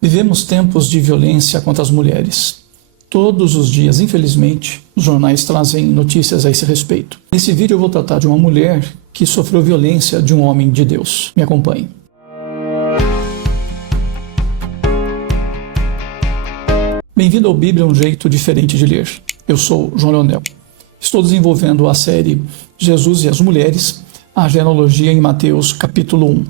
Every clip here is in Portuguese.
Vivemos tempos de violência contra as mulheres. Todos os dias, infelizmente, os jornais trazem notícias a esse respeito. Nesse vídeo eu vou tratar de uma mulher que sofreu violência de um homem de Deus. Me acompanhe. Bem-vindo ao Bíblia, um jeito diferente de ler. Eu sou João Leonel. Estou desenvolvendo a série Jesus e as Mulheres, a genealogia em Mateus capítulo 1.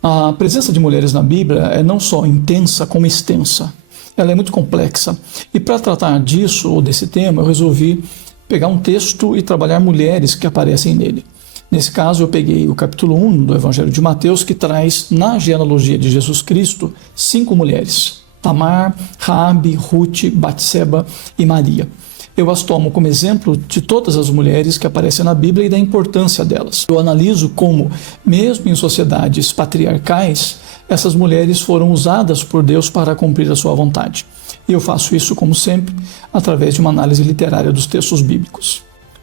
A presença de mulheres na Bíblia é não só intensa, como extensa. Ela é muito complexa. E para tratar disso, ou desse tema, eu resolvi pegar um texto e trabalhar mulheres que aparecem nele. Nesse caso, eu peguei o capítulo 1 do Evangelho de Mateus, que traz, na genealogia de Jesus Cristo, 5 mulheres: Tamar, Raabe, Ruth, Batseba e Maria. Eu as tomo como exemplo de todas as mulheres que aparecem na Bíblia e da importância delas. Eu analiso como, mesmo em sociedades patriarcais, essas mulheres foram usadas por Deus para cumprir a sua vontade. E eu faço isso, como sempre, através de uma análise literária dos textos bíblicos.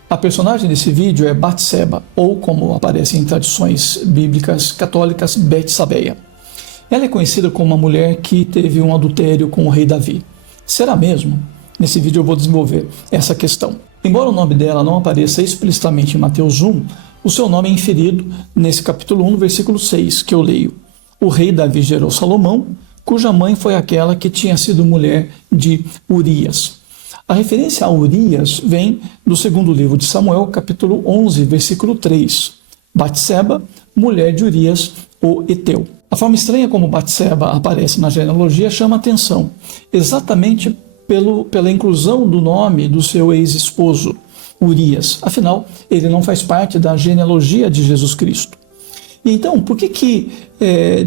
A personagem desse vídeo é Batseba, ou como aparece em tradições bíblicas católicas, Betsabeia. Ela é conhecida como uma mulher que teve um adultério com o rei Davi. Será mesmo? Nesse vídeo eu vou desenvolver essa questão. Embora o nome dela não apareça explicitamente em Mateus 1, o seu nome é inferido nesse capítulo 1, versículo 6, que eu leio. O rei Davi gerou Salomão, cuja mãe foi aquela que tinha sido mulher de Urias. A referência a Urias vem do segundo livro de Samuel, capítulo 11, versículo 3. Batseba, mulher de Urias, o Eteu. A forma estranha como Batseba aparece na genealogia chama atenção, exatamente pela inclusão do nome do seu ex-esposo, Urias. Afinal, ele não faz parte da genealogia de Jesus Cristo. Então, por que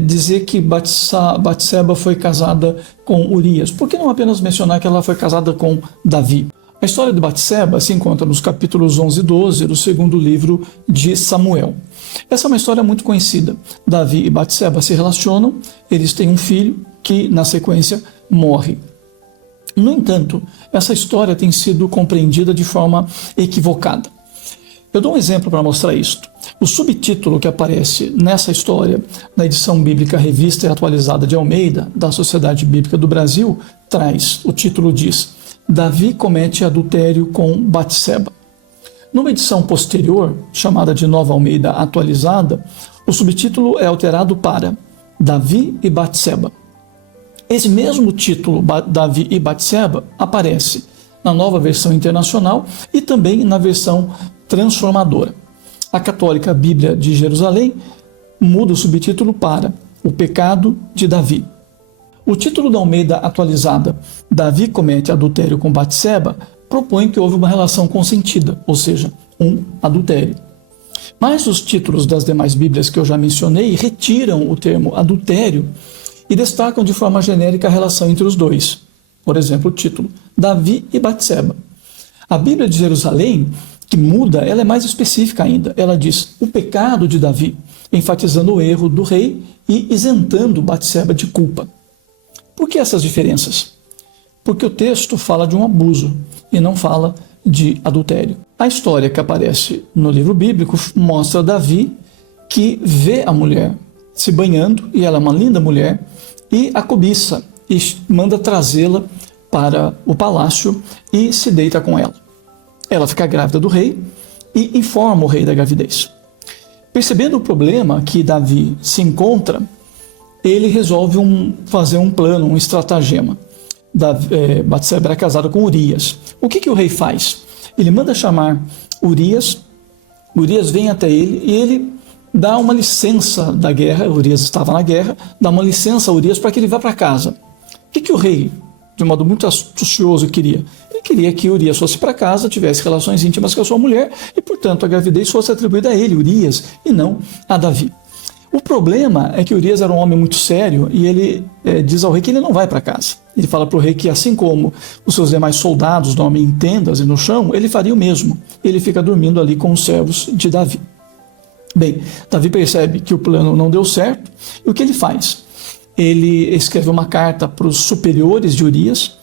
dizer que Batseba foi casada com Urias? Por que não apenas mencionar que ela foi casada com Davi? A história de Batseba se encontra nos capítulos 11 e 12 do segundo livro de Samuel. Essa é uma história muito conhecida. Davi e Batseba se relacionam, eles têm um filho que, na sequência, morre. No entanto, essa história tem sido compreendida de forma equivocada. Eu dou um exemplo para mostrar isto. O subtítulo que aparece nessa história, na edição bíblica revista e atualizada de Almeida, da Sociedade Bíblica do Brasil, o título diz: Davi comete adultério com Batseba. Numa edição posterior, chamada de Nova Almeida Atualizada, o subtítulo é alterado para Davi e Batseba. Esse mesmo título, Davi e Batseba, aparece na Nova Versão Internacional e também na versão transformadora. A Católica Bíblia de Jerusalém muda o subtítulo para O Pecado de Davi. O título da Almeida Atualizada, Davi comete adultério com Batseba, propõe que houve uma relação consentida, ou seja, um adultério. Mas os títulos das demais Bíblias que eu já mencionei retiram o termo adultério e destacam de forma genérica a relação entre os dois. Por exemplo, o título, Davi e Batseba. A Bíblia de Jerusalém, que muda, ela é mais específica ainda. Ela diz, o pecado de Davi, enfatizando o erro do rei e isentando Batseba de culpa. Por que essas diferenças? Porque o texto fala de um abuso e não fala de adultério. A história que aparece no livro bíblico mostra Davi que vê a mulher se banhando, e ela é uma linda mulher, e a cobiça, e manda trazê-la para o palácio e se deita com ela. Ela fica grávida do rei e informa o rei da gravidez. Percebendo o problema que Davi se encontra, ele resolve fazer um plano, um estratagema. Batseba era casada com Urias. O que o rei faz? Ele manda chamar Urias vem até ele e ele dá uma licença da guerra. Urias estava na guerra, dá uma licença a Urias para que ele vá para casa. O que o rei, de um modo muito astucioso, queria? Ele queria que Urias fosse para casa, tivesse relações íntimas com a sua mulher e, portanto, a gravidez fosse atribuída a ele, Urias, e não a Davi. O problema é que Urias era um homem muito sério e ele diz ao rei que ele não vai para casa. Ele fala para o rei que, assim como os seus demais soldados dormem em tendas e no chão, ele faria o mesmo. Ele fica dormindo ali com os servos de Davi. Bem, Davi percebe que o plano não deu certo e o que ele faz? Ele escreve uma carta para os superiores de Urias,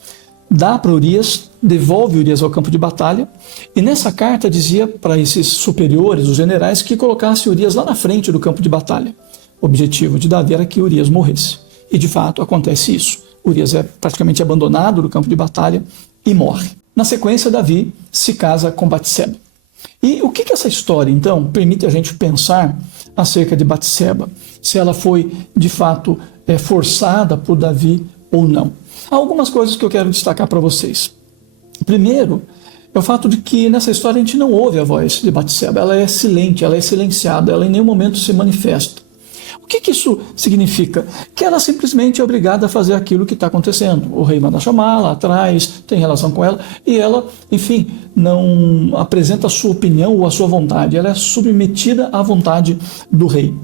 dá para Urias, devolve Urias ao campo de batalha, e nessa carta dizia para esses superiores, os generais, que colocasse Urias lá na frente do campo de batalha. O objetivo de Davi era que Urias morresse. E de fato acontece isso. Urias é praticamente abandonado no campo de batalha e morre. Na sequência, Davi se casa com Batseba. E o que essa história, então, permite a gente pensar acerca de Batseba? Se ela foi, de fato, forçada por Davi ou não. Há algumas coisas que eu quero destacar para vocês. Primeiro, é o fato de que nessa história a gente não ouve a voz de Batseba. Ela é silente, ela é silenciada, ela em nenhum momento se manifesta. O que isso significa? Que ela simplesmente é obrigada a fazer aquilo que está acontecendo. O rei manda chamá-la, atrás, tem relação com ela, e ela, enfim, não apresenta a sua opinião ou a sua vontade. Ela é submetida à vontade do rei.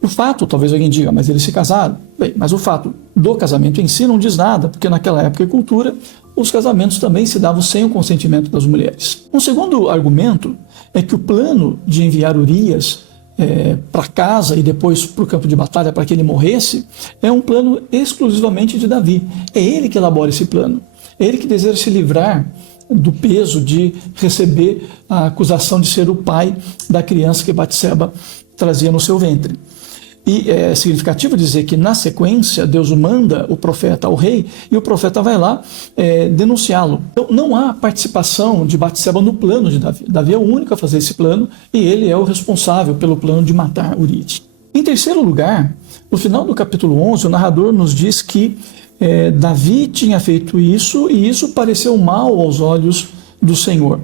O fato, talvez alguém diga, mas eles se casaram. Bem, mas o fato do casamento em si não diz nada, porque naquela época e cultura, os casamentos também se davam sem o consentimento das mulheres. Um segundo argumento é que o plano de enviar Urias para casa e depois para o campo de batalha para que ele morresse, é um plano exclusivamente de Davi. É ele que elabora esse plano. É ele que deseja se livrar do peso de receber a acusação de ser o pai da criança que Batseba trazia no seu ventre. E é significativo dizer que, na sequência, Deus manda o profeta ao rei e o profeta vai lá denunciá-lo. Então, não há participação de Batseba no plano de Davi. Davi é o único a fazer esse plano e ele é o responsável pelo plano de matar Urias. Em terceiro lugar, no final do capítulo 11, o narrador nos diz que Davi tinha feito isso e isso pareceu mal aos olhos do Senhor.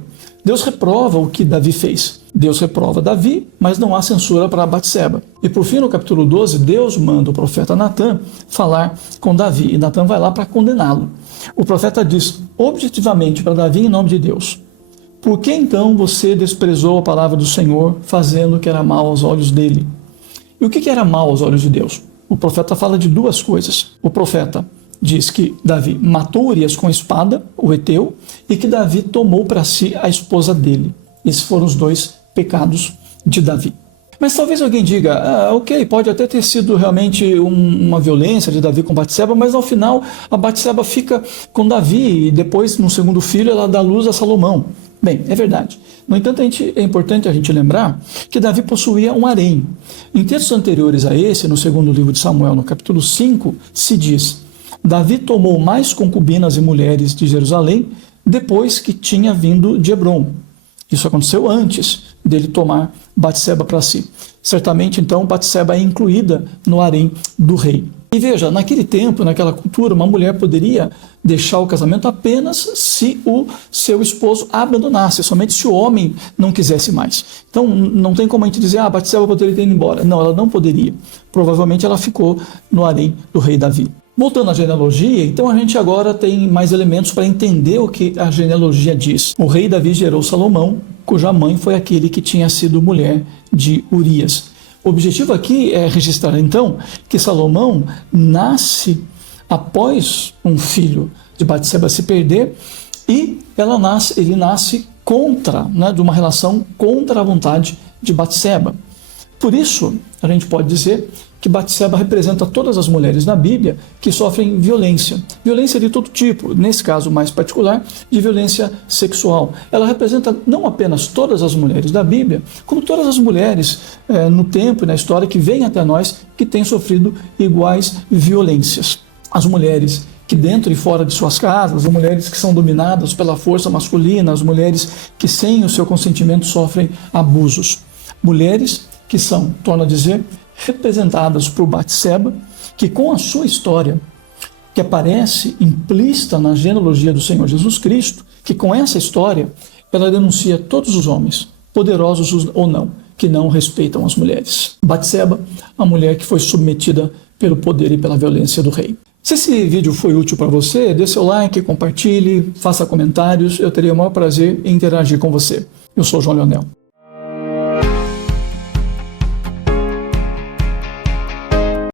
Deus reprova o que Davi fez. Deus reprova Davi, mas não há censura para Batseba. E por fim, no capítulo 12, Deus manda o profeta Natã falar com Davi. E Natã vai lá para condená-lo. O profeta diz objetivamente para Davi em nome de Deus: por que então você desprezou a palavra do Senhor, fazendo o que era mal aos olhos dele? E o que era mal aos olhos de Deus? O profeta fala de duas coisas. O profeta diz que Davi matou Urias com espada, o heteu, e que Davi tomou para si a esposa dele. Esses foram os dois pecados de Davi. Mas talvez alguém diga, ok, pode até ter sido realmente uma violência de Davi com Batseba, mas ao final a Batseba fica com Davi e depois, no segundo filho, ela dá luz a Salomão. Bem, é verdade. No entanto, é importante a gente lembrar que Davi possuía um harém. Em textos anteriores a esse, no segundo livro de Samuel, no capítulo 5, se diz: Davi tomou mais concubinas e mulheres de Jerusalém depois que tinha vindo de Hebrom. Isso aconteceu antes dele tomar Batseba para si. Certamente, então, Batseba é incluída no harém do rei. E veja, naquele tempo, naquela cultura, uma mulher poderia deixar o casamento apenas se o seu esposo a abandonasse, somente se o homem não quisesse mais. Então, não tem como a gente dizer, Batseba poderia ter ido embora. Não, ela não poderia. Provavelmente ela ficou no harém do rei Davi. Voltando à genealogia, então a gente agora tem mais elementos para entender o que a genealogia diz. O rei Davi gerou Salomão, cuja mãe foi aquele que tinha sido mulher de Urias. O objetivo aqui é registrar, então, que Salomão nasce após um filho de Batseba se perder e ele nasce contra, de uma relação contra a vontade de Batseba. Por isso, a gente pode dizer que Batseba representa todas as mulheres na Bíblia que sofrem violência. Violência de todo tipo, nesse caso mais particular, de violência sexual. Ela representa não apenas todas as mulheres da Bíblia, como todas as mulheres no tempo e na história que vêm até nós que têm sofrido iguais violências. As mulheres que dentro e fora de suas casas, as mulheres que são dominadas pela força masculina, as mulheres que sem o seu consentimento sofrem abusos. Mulheres que são, torno a dizer, representadas por Batseba, que com a sua história, que aparece implícita na genealogia do Senhor Jesus Cristo, que com essa história ela denuncia todos os homens, poderosos ou não, que não respeitam as mulheres. Batseba, a mulher que foi submetida pelo poder e pela violência do rei. Se esse vídeo foi útil para você, dê seu like, compartilhe, faça comentários, eu teria o maior prazer em interagir com você. Eu sou João Leonel.